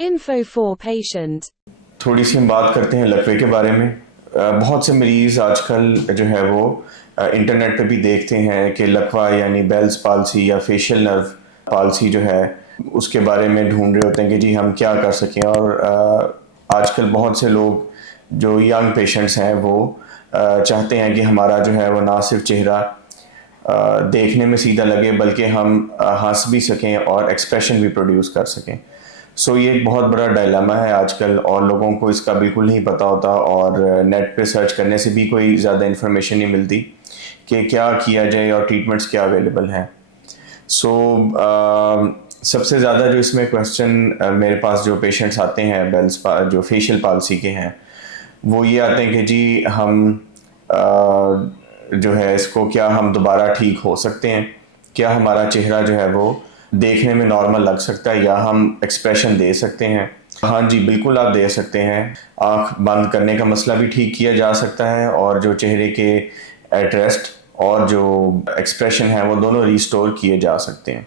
Info for patient. थोड़ी सी हम बात करते हैं लकवे के बारे में। बहुत से मरीज़ आजकल जो है वो इंटरनेट पे भी देखते हैं कि लकवा यानी बेल्स पाल्सी या फेशियल नर्व पाल्सी जो है उसके बारे में ढूंढ रहे होते हैं कि जी हम क्या कर सकें। और आजकल बहुत से लोग जो यंग पेशेंट्स हैं वो चाहते हैं कि हमारा जो है वो ना सिर्फ चेहरा देखने में सीधा लगे बल्कि हम हंस भी सकें और एक्सप्रेशन भी प्रोड्यूस कर सकें। सो ये एक बहुत बड़ा डायलेमा है आजकल और लोगों को इसका बिल्कुल नहीं पता होता और नेट पे सर्च करने से भी कोई ज़्यादा इन्फॉर्मेशन नहीं मिलती कि क्या किया जाए और ट्रीटमेंट्स क्या अवेलेबल हैं। सो सबसे ज़्यादा जो इसमें क्वेश्चन मेरे पास जो पेशेंट्स आते हैं जो फेशियल पाल्सी के हैं वो ये आते हैं कि जी हम जो है इसको क्या हम दोबारा ठीक हो सकते हैं, क्या हमारा चेहरा जो है वो देखने में नॉर्मल लग सकता है या हम एक्सप्रेशन दे सकते हैं। हाँ जी, बिल्कुल आप दे सकते हैं। आँख बंद करने का मसला भी ठीक किया जा सकता है और जो चेहरे के एट रेस्ट और जो एक्सप्रेशन है वो दोनों रिस्टोर किए जा सकते हैं।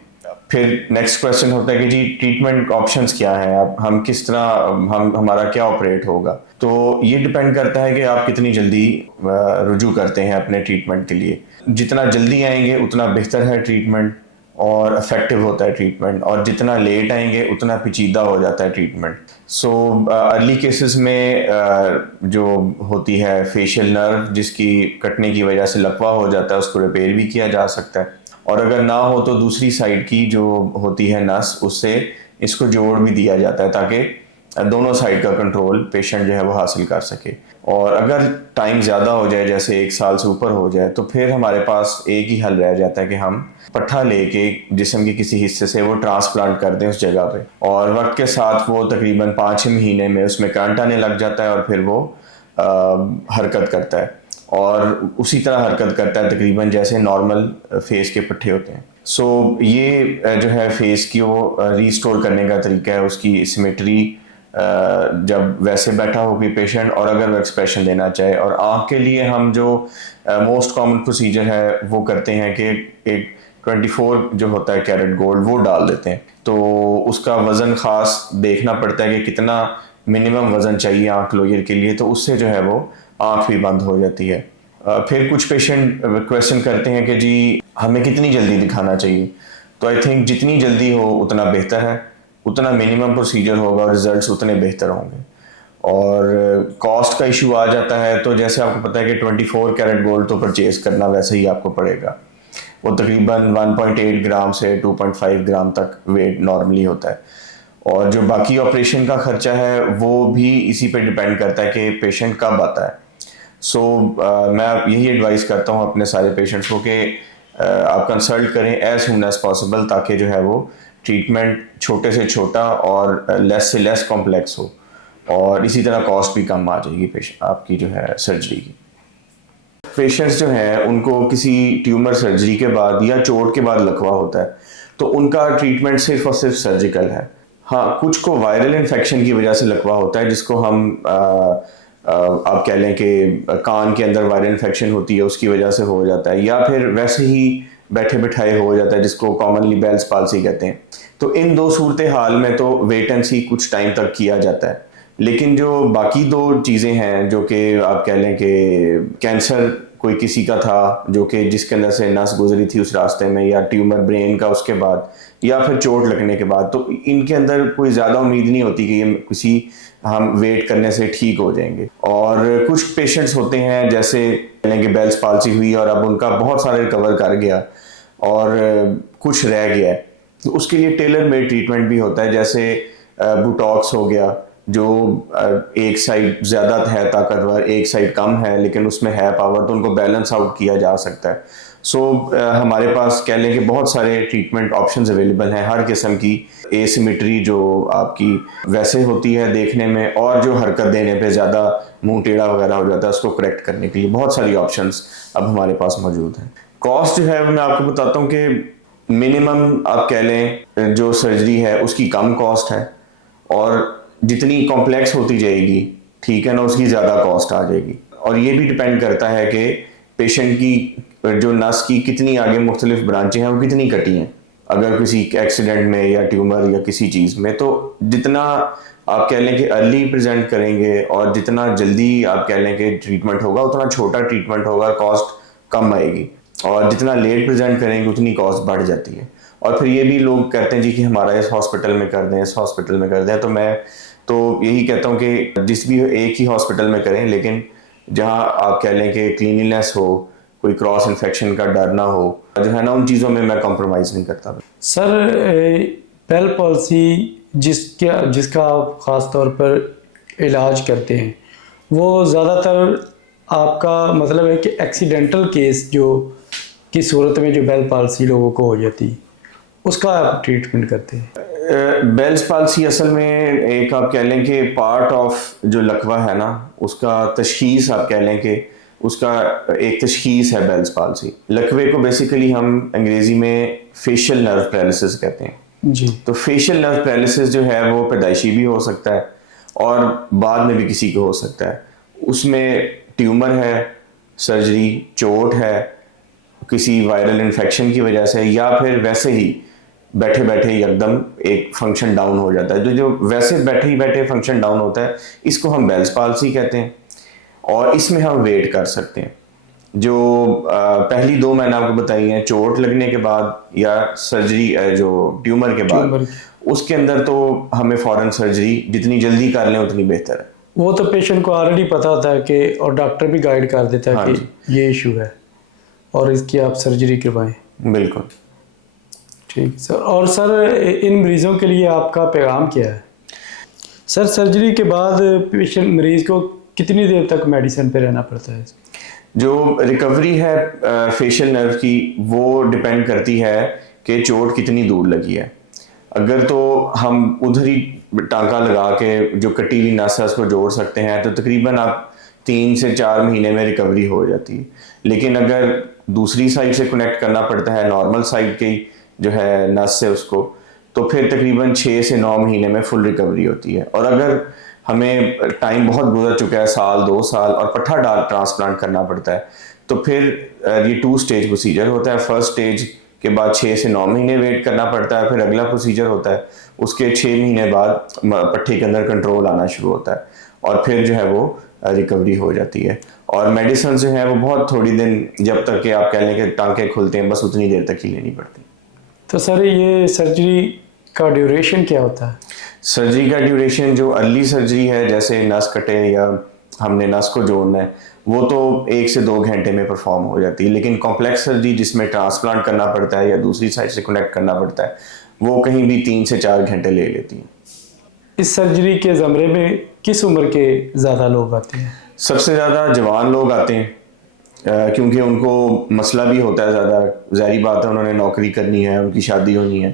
फिर नेक्स्ट क्वेश्चन होता है कि जी ट्रीटमेंट ऑप्शंस क्या हैं, अब हम किस तरह हम हमारा क्या ऑपरेट होगा। तो ये डिपेंड करता है कि आप कितनी जल्दी रुजू करते हैं अपने ट्रीटमेंट के लिए। जितना जल्दी आएंगे उतना बेहतर है ट्रीटमेंट और इफेक्टिव होता है ट्रीटमेंट, और जितना लेट आएंगे उतना पेचीदा हो जाता है ट्रीटमेंट। सो अर्ली केसेस में जो होती है फेशियल नर्व जिसकी कटने की वजह से लकवा हो जाता है उसको रिपेयर भी किया जा सकता है, और अगर ना हो तो दूसरी साइड की जो होती है नस उससे इसको जोड़ भी दिया जाता है ताकि दोनों साइड का कंट्रोल पेशेंट जो है वो हासिल कर सके। और अगर टाइम ज़्यादा हो जाए जैसे 1 साल से ऊपर हो जाए तो फिर हमारे पास एक ही हल रह जाता है कि हम पट्ठा लेके जिस्म के किसी हिस्से से वो ट्रांसप्लांट कर दें उस जगह पे, और वक्त के साथ वो तकरीबन 5-6 महीने में उसमें करंट आने लग जाता है और फिर वो हरकत करता है और उसी तरह हरकत करता है तकरीबन जैसे नॉर्मल फेस के पट्टे होते हैं। सो ये जो है फेस की वो रीस्टोर करने का तरीका है, उसकी सिमेट्री जब वैसे बैठा हो कोई पेशेंट और अगर वो एक्सप्रेशन देना चाहे। और आँख के लिए हम जो मोस्ट कॉमन प्रोसीजर है वो करते हैं कि एक 24 जो होता है कैरेट गोल्ड वो डाल देते हैं। तो उसका वज़न ख़ास देखना पड़ता है कि कितना मिनिमम वज़न चाहिए आँख लोयर के लिए, तो उससे जो है वो आँख भी बंद हो जाती है। फिर कुछ पेशेंट क्वेश्चन करते हैं कि जी हमें कितनी जल्दी दिखाना चाहिए। तो आई थिंक जितनी जल्दी हो उतना बेहतर है, उतना मिनिमम प्रोसीजर होगा, रिजल्ट्स उतने बेहतर होंगे। और कॉस्ट का इशू आ जाता है तो जैसे आपको पता है कि 24 कैरेट गोल्ड तो परचेज करना वैसे ही आपको पड़ेगा। वो तकरीबन 1.8 ग्राम से 2.5 ग्राम तक वेट नॉर्मली होता है। और जो बाकी ऑपरेशन का खर्चा है वो भी इसी पे डिपेंड करता है कि पेशेंट कब आता है। सो मैं यही एडवाइस करता हूँ अपने सारे पेशेंट्स को कि आप कंसल्ट करें एज सुन एज पॉसिबल ताकि जो है वो ट्रीटमेंट छोटे से छोटा और लेस से लेस कॉम्प्लेक्स हो, और इसी तरह कॉस्ट भी कम आ जाएगी पेशेंट आपकी जो है सर्जरी की। पेशेंट्स जो हैं उनको किसी ट्यूमर सर्जरी के बाद या चोट के बाद लकवा होता है तो उनका ट्रीटमेंट सिर्फ और सिर्फ सर्जिकल है। हाँ, कुछ को वायरल इन्फेक्शन की वजह से लकवा होता है जिसको हम आप कह लें कि कान के अंदर वायरल इन्फेक्शन होती है उसकी वजह से हो जाता है, या फिर वैसे ही बैठे बिठाए हो जाता है जिसको कॉमनली बेल्स पाल्सी कहते हैं। तो इन दो सूरत हाल में तो वेट एंड सी कुछ टाइम तक किया जाता है, लेकिन जो बाकी दो चीज़ें हैं जो कि आप कह लें कि कैंसर कोई किसी का था जो कि जिसके अंदर से नस गुजरी थी उस रास्ते में, या ट्यूमर ब्रेन का उसके बाद, या फिर चोट लगने के बाद, तो इनके अंदर कोई ज़्यादा उम्मीद नहीं होती कि ये किसी हम वेट करने से ठीक हो जाएंगे। और कुछ पेशेंट्स होते हैं जैसे कह लें कि बेल्स पाल्सी हुई और अब उनका बहुत सारे रिकवर कर गया और कुछ रह गया है, तो उसके लिए टेलर मेड ट्रीटमेंट भी होता है। जैसे बुटॉक्स हो गया जो एक साइड ज़्यादा है ताकतवर, एक साइड कम है लेकिन उसमें है पावर, तो उनको बैलेंस आउट किया जा सकता है। सो हमारे पास कह लें कि बहुत सारे ट्रीटमेंट ऑप्शंस अवेलेबल हैं हर किस्म की। एसिमेट्री जो आपकी वैसे होती है देखने में और जो हरकत देने पे ज़्यादा मुंह टेढ़ा वगैरह हो जाता है उसको करेक्ट करने के लिए बहुत सारी ऑप्शंस अब हमारे पास मौजूद हैं। कॉस्ट जो है मैं आपको बताता हूँ कि मिनिमम आप कह लें जो सर्जरी है उसकी कम कॉस्ट है, और जितनी कॉम्प्लेक्स होती जाएगी ठीक है ना उसकी ज़्यादा कॉस्ट आ जाएगी। और ये भी डिपेंड करता है कि पेशेंट की जो नस की कितनी आगे मुख्तलिफ ब्रांचें हैं वो कितनी कटी हैं। अगर किसी एक्सीडेंट में या ट्यूमर या किसी चीज़ में, तो जितना आप कह लें कि अर्ली प्रेजेंट करेंगे और जितना जल्दी आप कह लें कि ट्रीटमेंट होगा, उतना छोटा ट्रीटमेंट होगा, कॉस्ट कम आएगी। और जितना लेट प्रेजेंट करेंगे उतनी कॉस्ट बढ़ जाती है। और फिर ये भी लोग कहते हैं जी कि हमारा इस हॉस्पिटल में कर दें, इस हॉस्पिटल में कर दें। तो मैं तो यही कहता हूँ कि जिस भी एक ही हॉस्पिटल में करें, लेकिन जहाँ आप कह लें कि क्लीनिनेस हो, कोई क्रॉस इन्फेक्शन का डर ना हो, जो है ना, उन चीज़ों में मैं कॉम्प्रोमाइज़ नहीं करता। सर बेल पॉलिसी जिसका आप ख़ास तौर पर इलाज करते हैं, वो ज़्यादातर आपका मतलब है कि एक्सीडेंटल केस जो की सूरत में जो बेल पॉलिसी लोगों को हो जाती है, उसका आप ट्रीटमेंट करते हैं। बेल्स पाल्सी असल में एक आप कह लें कि पार्ट ऑफ जो लकवा है ना, उसका तशखीस आप कह लें कि उसका एक तशखीस है बेल्स पाल्सी। लकवे को बेसिकली हम अंग्रेज़ी में फेशियल नर्व पैरालिसिस कहते हैं जी। तो फेशियल नर्व पैरालिसिस जो है वो पैदाइशी भी हो सकता है और बाद में भी किसी को हो सकता है। उसमें ट्यूमर है, सर्जरी, चोट है, किसी वायरल इन्फेक्शन की वजह से, या फिर वैसे ही बैठे बैठे एकदम एक फंक्शन डाउन हो जाता है। तो जो वैसे बैठे ही बैठे फंक्शन डाउन होता है, इसको हम बेल्स पाल्सी कहते हैं। और इसमें हम वेट कर सकते हैं। जो पहली दो मैंने आपको बताई हैं, चोट लगने के बाद या सर्जरी जो ट्यूमर के बाद, उसके अंदर तो हमें फ़ौरन सर्जरी जितनी जल्दी कर लें उतनी बेहतर है। वो तो पेशेंट को ऑलरेडी पता होता है कि, और डॉक्टर भी गाइड कर देता है हाँ कि ये इशू है और इसकी आप सर्जरी करवाएं। बिल्कुल ठीक सर। और सर इन मरीज़ों के लिए आपका पैगाम क्या है? सर सर्जरी के बाद पेशेंट मरीज़ को कितनी देर तक मेडिसिन पे रहना पड़ता है? जो रिकवरी है फेशियल नर्व की, वो डिपेंड करती है कि चोट कितनी दूर लगी है। अगर तो हम उधर ही टांका लगा के जो कटी हुई नस है उसको जोड़ सकते हैं, तो तकरीबन आप 3 से 4 महीने में रिकवरी हो जाती है। लेकिन अगर दूसरी साइड से कनेक्ट करना पड़ता है, नॉर्मल साइड की जो है नस से उसको, तो फिर तकरीबन 6 से 9 महीने में फुल रिकवरी होती है। और अगर हमें टाइम बहुत गुजर चुका है, साल 2 साल, और पट्ठा डाल ट्रांसप्लांट करना पड़ता है, तो फिर ये 2 स्टेज प्रोसीजर होता है। फर्स्ट स्टेज के बाद 6 से 9 महीने वेट करना पड़ता है, फिर अगला प्रोसीजर होता है, उसके 6 महीने बाद पट्टे के अंदर कंट्रोल आना शुरू होता है और फिर जो है वो रिकवरी हो जाती है। और मेडिसिन जो है वो बहुत थोड़ी दिन, जब तक कि आप कह लें कि टांके खुलते हैं, बस उतनी देर तक ही लेनी पड़ती है। तो सर ये सर्जरी का ड्यूरेशन क्या होता है? सर्जरी का ड्यूरेशन, जो अर्ली सर्जरी है, जैसे नस कटे या हमने नस को जोड़ना है, वो तो 1 से 2 घंटे में परफॉर्म हो जाती है। लेकिन कॉम्प्लेक्स सर्जरी जिसमें ट्रांसप्लांट करना पड़ता है या दूसरी साइड से कनेक्ट करना पड़ता है, वो कहीं भी 3 से 4 घंटे ले लेती है। इस सर्जरी के ज़मरे में किस उम्र के ज़्यादा लोग आते हैं? सबसे ज़्यादा जवान लोग आते हैं, क्योंकि उनको मसला भी होता है ज़्यादा। ज़ाहिर बात है, उन्होंने नौकरी करनी है, उनकी शादी होनी है,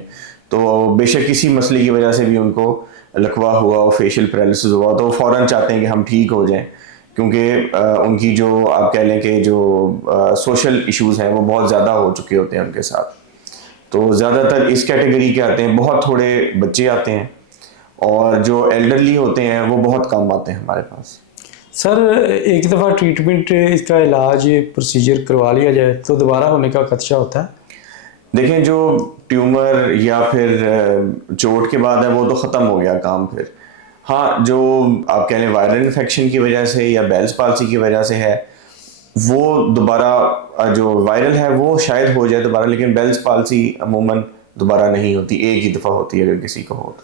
तो बेशक किसी मसले की वजह से भी उनको लकवा हुआ और फेशियल पैरालिसिस हुआ, तो वो फ़ौरन चाहते हैं कि हम ठीक हो जाएं, क्योंकि उनकी जो आप कह लें कि जो सोशल इश्यूज़ हैं वो बहुत ज़्यादा हो चुके होते हैं उनके साथ। तो ज़्यादातर इस कैटेगरी के आते हैं। बहुत थोड़े बच्चे आते हैं, और जो एल्डरली होते हैं वो बहुत कम आते हैं हमारे पास। सर एक दफ़ा ट्रीटमेंट, इसका इलाज, प्रोसीजर करवा लिया जाए तो दोबारा होने का खदशा होता है? देखें, जो ट्यूमर या फिर चोट के बाद है वो तो ख़त्म हो गया काम फिर। हाँ, जो आप कह लें वायरल इन्फेक्शन की वजह से या बेल्स पाल्सी की वजह से है, वो दोबारा, जो वायरल है वो शायद हो जाए दोबारा, लेकिन बेल्स पाल्सी अमूमन दोबारा नहीं होती, एक ही दफ़ा होती है अगर किसी को हो।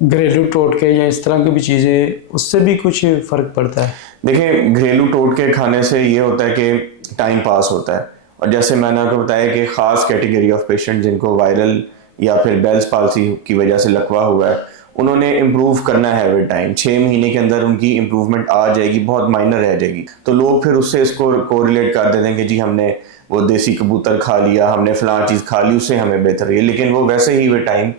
घरेलू टोटके या इस तरह की भी चीज़ें, उससे भी कुछ फ़र्क पड़ता है? देखें, घरेलू टोटके खाने से ये होता है कि टाइम पास होता है। और जैसे मैंने आपको बताया कि ख़ास कैटेगरी ऑफ पेशेंट जिनको वायरल या फिर बेल्स पाल्सी की वजह से लकवा हुआ है, उन्होंने इम्प्रूव करना है विद टाइम। 6 महीने के अंदर उनकी इम्प्रूवमेंट आ जाएगी, बहुत माइनर रह जाएगी, तो लोग फिर उससे इसको कोरिलेट कर देते हैं कि जी हमने वो देसी कबूतर खा लिया, हमने फ़लाँ चीज़ खा ली, उससे हमें बेहतर है। लेकिन वो वैसे ही विद टाइम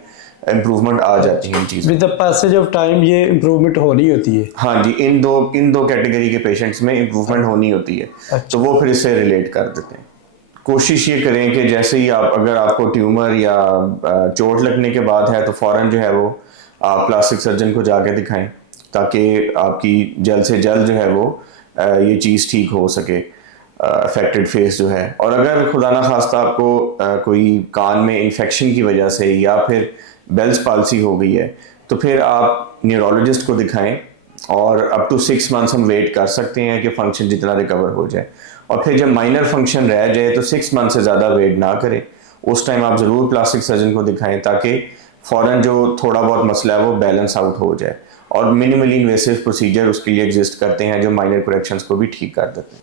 इम्प्रूवमेंट आ जाती है इन चीज़ों। With the passage of time ये इम्प्रूवमेंट होनी होती है? हाँ जी, इन दो कैटेगरी के पेशेंट्स में इम्प्रूवमेंट होनी होती है। अच्छा। तो वो फिर इससे रिलेट कर देते हैं। कोशिश ये करें कि जैसे ही अगर आपको ट्यूमर या चोट लगने के बाद है, तो फ़ौरन जो है वो आप प्लास्टिक सर्जन को जाके दिखाएं, ताकि आपकी जल्द से जल्द जो है वो ये चीज़ ठीक हो सके। अफेक्टेड फेस जो है। और अगर खुदा ना खास्ता आपको कोई कान में इन्फेक्शन की वजह से या फिर बेल्स पाल्सी हो गई है तो फिर आप न्यूरोलॉजिस्ट को दिखाएं, और अप टू 6 मंथ्स हम वेट कर सकते हैं कि फंक्शन जितना रिकवर हो जाए। और फिर जब माइनर फंक्शन रह जाए तो 6 मंथ से ज़्यादा वेट ना करें, उस टाइम आप ज़रूर प्लास्टिक सर्जन को दिखाएं ताकि फ़ौरन जो थोड़ा बहुत मसला है वो बैलेंस आउट हो जाए। और मिनिमली इन्वेसिव प्रोसीजर उसके लिए एग्जिस्ट करते हैं जो माइनर करेक्शंस को भी ठीक कर देते हैं।